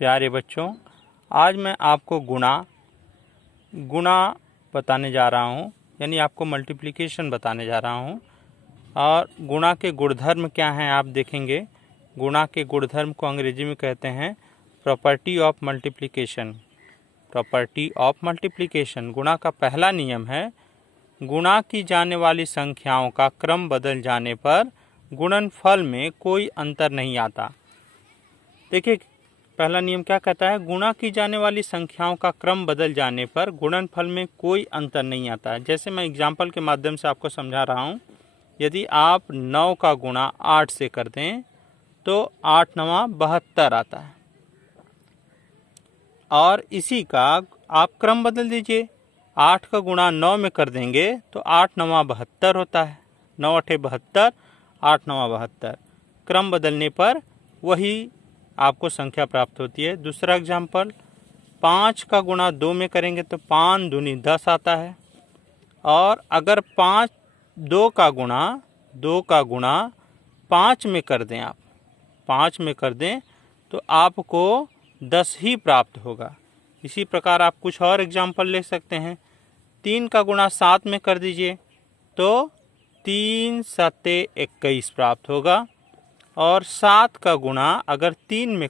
प्यारे बच्चों, आज मैं आपको गुणा बताने जा रहा हूँ, यानी आपको मल्टीप्लिकेशन बताने जा रहा हूँ। और गुणा के गुणधर्म क्या हैं आप देखेंगे। गुणा के गुणधर्म को अंग्रेजी में कहते हैं property of multiplication. Property of multiplication. गुणा का पहला नियम है, गुणा की जाने वाली संख्याओं का क्रम बदल जाने पर गुणनफल में कोई अंतर नहीं आता। देखिए, पहला नियम क्या कहता है, गुणा की जाने वाली संख्याओं का क्रम बदल जाने पर गुणनफल में कोई अंतर नहीं आता है। जैसे मैं एग्जाम्पल के माध्यम से आपको समझा रहा हूँ। यदि आप 9 का गुणा 8 से कर दें तो 8 9 72 आता है, और इसी का आप क्रम बदल दीजिए। 8 का गुणा 9 में कर देंगे तो 8 9 72 होता है। 9 8 72, 8 9 72। क्रम बदलने पर वही आपको संख्या प्राप्त होती है। दूसरा एग्जाम्पल, 5 का गुणा 2 में करेंगे तो 5 दूनी 10 आता है। और अगर 2 का गुणा 5 में कर दें, आप 5 में कर दें तो आपको 10 ही प्राप्त होगा। इसी प्रकार आप कुछ और एग्जाम्पल ले सकते हैं। 3 का गुणा 7 में कर दीजिए तो 3 7 21 प्राप्त होगा। और 7 का गुणा अगर 3 में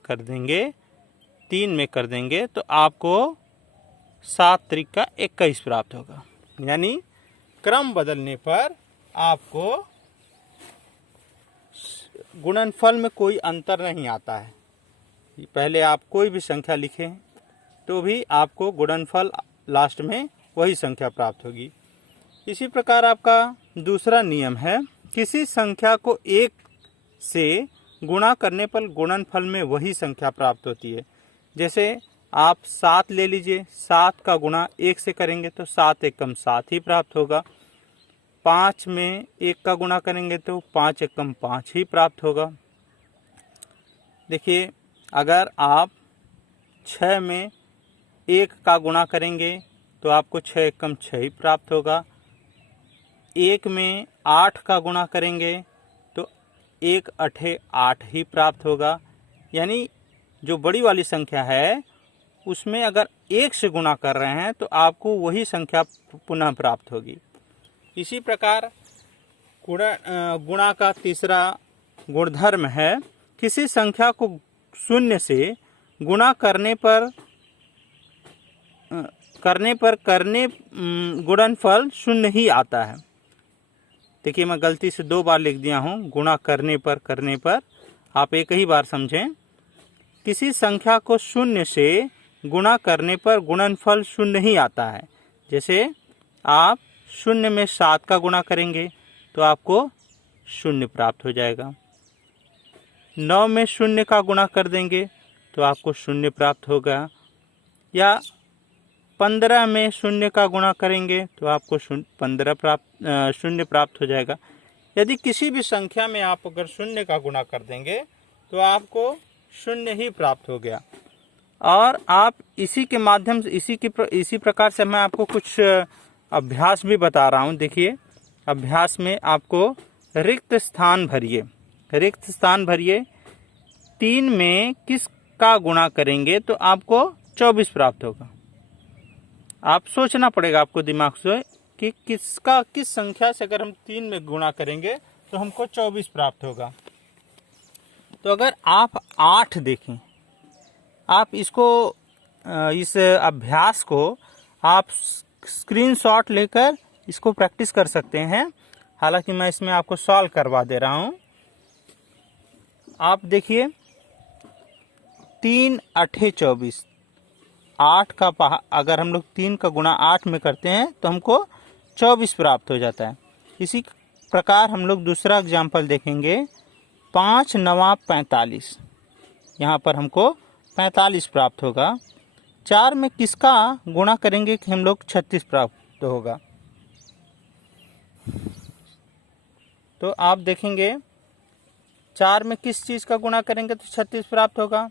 कर देंगे तो आपको 7 त्रिक 21 प्राप्त होगा। यानी क्रम बदलने पर आपको गुणनफल में कोई अंतर नहीं आता है। पहले आप कोई भी संख्या लिखें तो भी आपको गुणनफल लास्ट में वही संख्या प्राप्त होगी। इसी प्रकार आपका दूसरा नियम है, किसी संख्या को 1 से गुणा करने पर गुणनफल में वही संख्या प्राप्त होती है। जैसे आप 7 ले लीजिए, 7 का गुणा 1 से करेंगे तो 7 एकम 7 ही प्राप्त होगा। 5 में 1 का गुणा करेंगे तो 5 एकम 5 ही प्राप्त होगा। देखिए, अगर आप 6 में 1 का गुणा करेंगे तो आपको 6 एकम 6 ही प्राप्त होगा। 1 में 8 का गुणा करेंगे तो 1 8 8 ही प्राप्त होगा। यानी जो बड़ी वाली संख्या है उसमें अगर 1 से गुणा कर रहे हैं तो आपको वही संख्या पुनः प्राप्त होगी। इसी प्रकार गुणा का तीसरा गुणधर्म है, किसी संख्या को 0 से गुणा करने पर गुणनफल 0 ही आता है। देखिए, मैं गलती से 2 बार लिख दिया हूँ, गुणा करने पर आप एक ही बार समझें। किसी संख्या को 0 से गुणा करने पर गुणनफल 0 ही आता है। जैसे आप 0 में 7 का गुणा करेंगे तो आपको 0 प्राप्त हो जाएगा। 9 में 0 का गुणा कर देंगे तो आपको 0 प्राप्त होगा। या 15 में 0 का गुणा करेंगे तो आपको 0 प्राप्त हो जाएगा। यदि किसी भी संख्या में आप अगर 0 का गुणा कर देंगे तो आपको 0 ही प्राप्त हो गया। और आप इसी के माध्यम से इसी प्रकार से मैं आपको कुछ अभ्यास भी बता रहा हूँ। देखिए, अभ्यास में आपको रिक्त स्थान भरिए। 3 में किस का गुणा करेंगे तो आपको 24 प्राप्त होगा। आप सोचना पड़ेगा आपको दिमाग से कि किस संख्या से अगर हम 3 में गुणा करेंगे तो हमको 24 प्राप्त होगा। तो अगर आप 8 देखें, आप इस अभ्यास को आप स्क्रीनशॉट लेकर इसको प्रैक्टिस कर सकते हैं। हालांकि मैं इसमें आपको सॉल्व करवा दे रहा हूं। आप देखिए, 3 8 24, 8 का अगर हम लोग 3 का गुणा 8 में करते हैं तो हमको 24 प्राप्त हो जाता है। इसी प्रकार हम लोग दूसरा एग्जाम्पल देखेंगे, 5 9 45। यहाँ पर हमको 45 प्राप्त होगा। 4 में किसका गुणा करेंगे कि हम लोग 36 प्राप्त होगा। तो आप देखेंगे, 4 में किस चीज़ का गुणा करेंगे तो 36 प्राप्त होगा।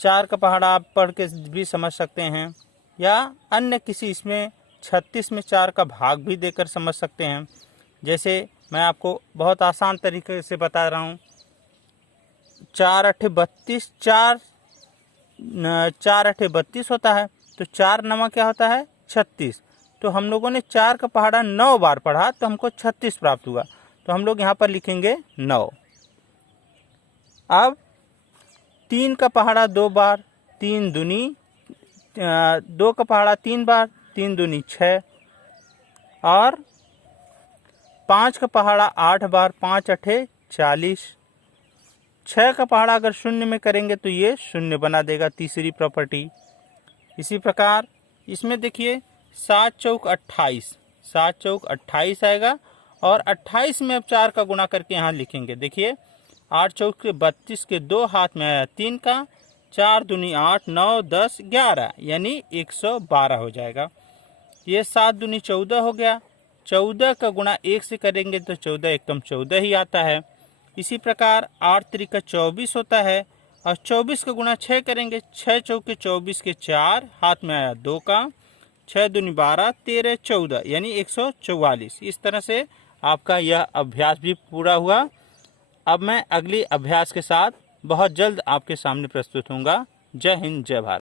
4 का पहाड़ा आप पढ़ के भी समझ सकते हैं, या अन्य किसी इसमें 36 में 4 का भाग भी देकर समझ सकते हैं। जैसे मैं आपको बहुत आसान तरीके से बता रहा हूँ, 4 8 32, 4 4 8 32 होता है, तो 4 9 क्या होता है 36। तो हम लोगों ने 4 का पहाड़ा 9 बार पढ़ा तो हमको 36 प्राप्त हुआ, तो हम लोग यहाँ पर लिखेंगे 9। अब 3 का पहाड़ा 2 बार, 3 दूनी 2 का पहाड़ा 3 बार, 3 दूनी 6, और 5 का पहाड़ा 8 बार, 5 8 40। 6 का पहाड़ा अगर शून्य में करेंगे तो ये शून्य बना देगा, तीसरी प्रॉपर्टी। इसी प्रकार इसमें देखिए 7 चौक 28, 7 चौक 28 आएगा, और 28 में अब 4 का गुणा करके यहाँ लिखेंगे। देखिए 8 चौक के 32 के 2 हाथ में आया 3 का, 4 दूनी 8, 9 10 11, यानी 112 हो जाएगा। ये 7 दूनी 14 हो गया, 14 का गुणा 1 से करेंगे तो 14 एकम 14 ही आता है। इसी प्रकार 8 त्रिका 24 होता है, और 24 का गुणा 6 करेंगे, 6 चौके 24 के 4 हाथ में आया 2 का, 6 दूनी 12, 13 14, यानी 144। इस तरह से आपका यह अभ्यास भी पूरा हुआ। अब मैं अगली अभ्यास के साथ बहुत जल्द आपके सामने प्रस्तुत होऊंगा। जय हिंद, जय भारत।